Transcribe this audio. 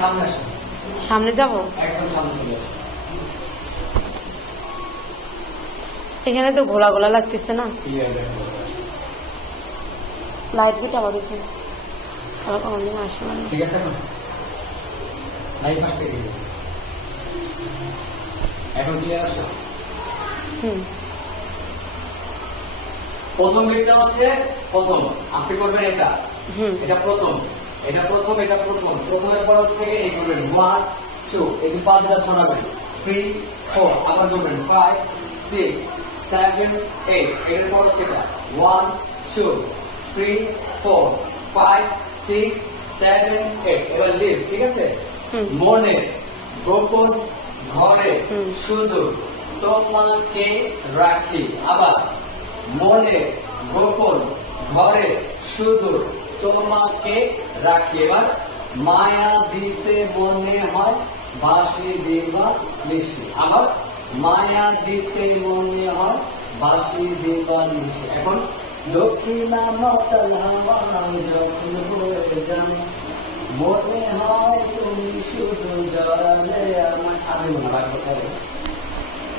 সামনে আসো, সামনে যাব। একদম সামনে চলে আসো। এখানে তো ঘোলা ঘোলা লাগতেছে না, ক্লিয়ার দেখো। লাইট দিতে আবার দিচ্ছে আবার কোনদিন আসে না। ঠিক আছে, এখন লাইভ আসতে গেলে এখন ক্লিয়ার আসো। হুম প্রথম বিটটা হচ্ছে প্রথম, আপনি করবেন এটা, হুম এটা প্রথম, এটা প্রথম, এটা প্রথম। প্রথমের পর হচ্ছে এই করবেন 1 2, এই যে পাঁচটা শোনাবেন 3 4, আবার করবেন 5 6 7 8, এর পর হচ্ছে এটা 1 2 3 4 5 6 7 8, এবার লিভ। ঠিক আছে, মনে গোপন ঘরে শুধু তোমাকে রাখি। আবার মনে গোপন ঘরে শুধু তোমাকে রাখি। এবার মায়া দিতে মনে হয় বাঁশি দিবা মিশি। আবার মায়া দিতে মনে হয় বাঁশি দিবা মিশি। এখন দক্ষিণা মাতাল হাওয়ায় যখন বয়ে যান মনে হয় তুমি শুধু জড়ালে আমার। আমি মনে রাখবো।